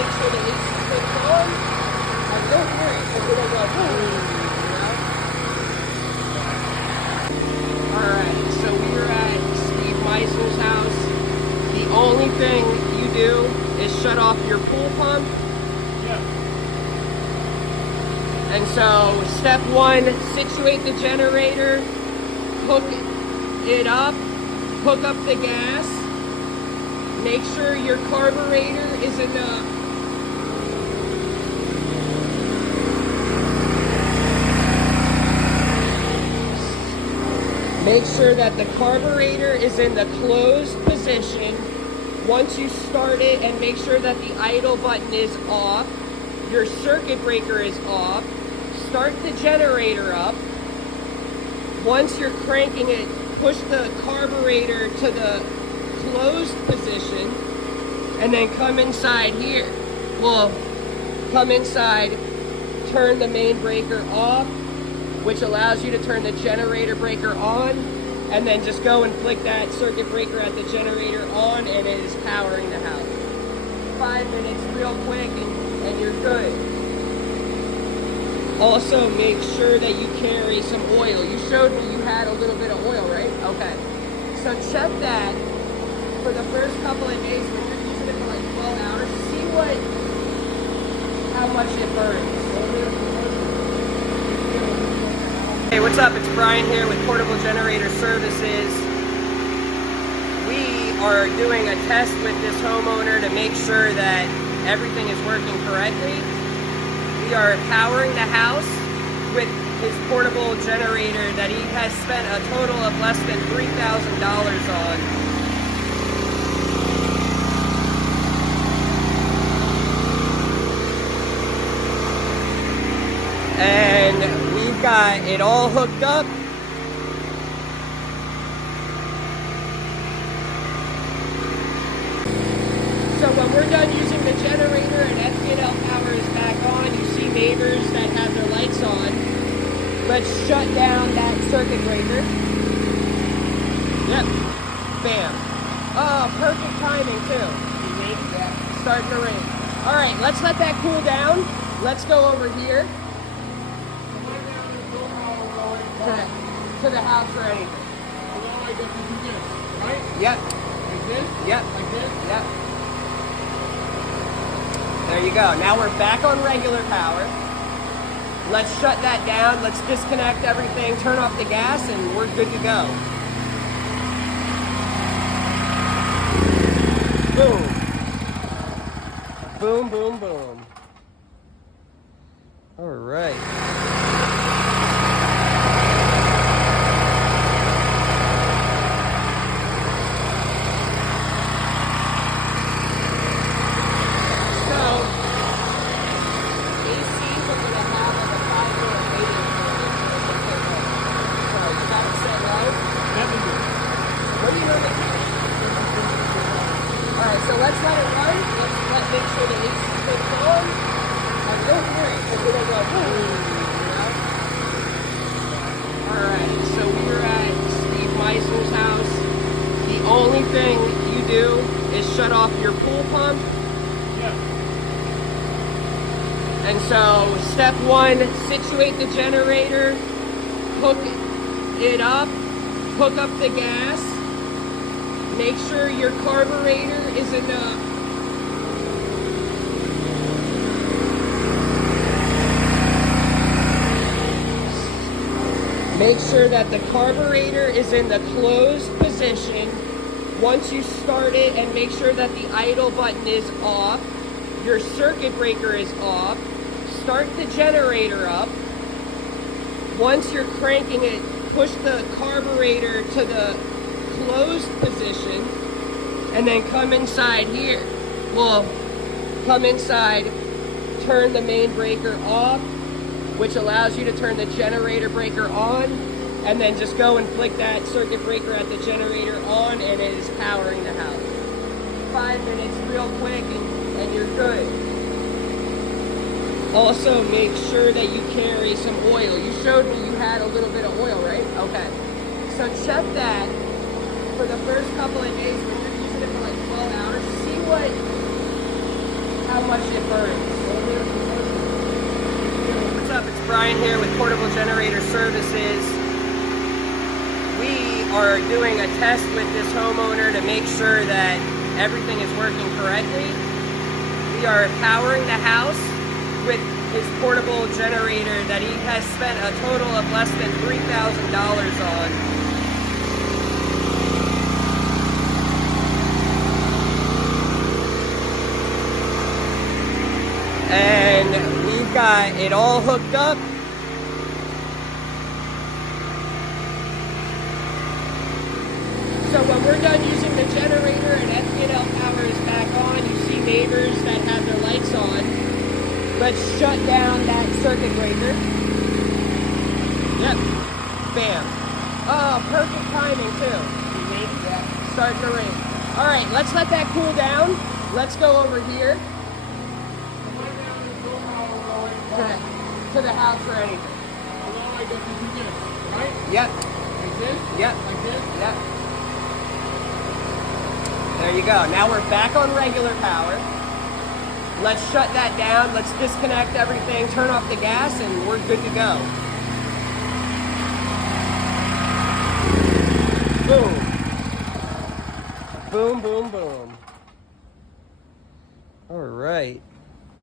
make sure the AC clicks on, and you'll hear it, because it'll go boom, Alright, so we're at Steve Meisner's house. The only thing you do is shut off your pool pump. And so, step one, situate the generator, hook it up, hook up the gas, make sure your carburetor is in the Make sure that the carburetor is in the closed position. Once you start it, and make sure that the idle button is off, your circuit breaker is off. Start the generator up. Once you're cranking it, push the carburetor to the closed position, and then come inside here. Well, come inside, turn the main breaker off, which allows you to turn the generator breaker on, and then just go and flick that circuit breaker at the generator on, and it is powering the house. 5 minutes real quick, and you're good. Also, make sure that you carry some oil. You showed me you had a little bit of oil, right? Okay. So check that for the first couple of days when you're using it for like 12 hours. See how much it burns. Hey, what's up? It's Brian here with Portable Generator Services. We are doing a test with this homeowner to make sure that everything is working correctly. We are powering the house with his portable generator that he has spent a total of less than $3,000 on. And we've got it all hooked up. So when we're done using the generator and FPL power is back on, you see neighbors that have their lights on. Let's shut down that circuit breaker. Yep. Bam. Oh, perfect timing too. Yeah. Starting to rain. All right, let's let that cool down. Let's go over here. To the house or anything. Right? Yep. Like this? Yep. Like this? Yep. There you go. Now we're back on regular power. Let's shut that down. Let's disconnect everything, turn off the gas, and we're good to go. Boom. Boom, boom, boom. All right. Alright, so let's let it run. Let's make sure the AC clicks on. And you'll hear it, because it'll go boom. Alright, so we're at Steve Meisner's house. The only thing you do is shut off your pool pump. And so, step one, situate the generator, hook it up, hook up the gas, make sure your carburetor is in the Make sure that the carburetor is in the closed position. Once you start it, and make sure that the idle button is off, your circuit breaker is off. Start the generator up. Once you're cranking it, push the carburetor to the closed position, and then come inside here. Well, come inside, turn the main breaker off, which allows you to turn the generator breaker on, and then just go and flick that circuit breaker at the generator on, and it is powering the house. 5 minutes real quick, and you're good. Also, make sure that you carry some oil. You showed me you had a little bit of oil, right? Okay. So check that for the first couple of days when you're using it for like 12 hours. See how much it burns. What's up? It's Brian here with Portable Generator Services. We are doing a test with this homeowner to make sure that everything is working correctly. We are powering the house with his portable generator that he has spent a total of less than $3,000 on. And we've got it all hooked up. So when we're done using the generator and FPL power is back on, you see neighbors that have their lights on. Let's shut down that circuit breaker. Yep. Bam. Oh, perfect timing too. Yeah. Starting to rain. All right, let's let that cool down. Let's go over here. To the house or anything. Right? Yep. Like this? Yep. Like this? Yep. There you go. Now we're back on regular power. Let's shut that down. Let's disconnect everything, turn off the gas, and we're good to go. Boom. Boom, boom, boom. All right.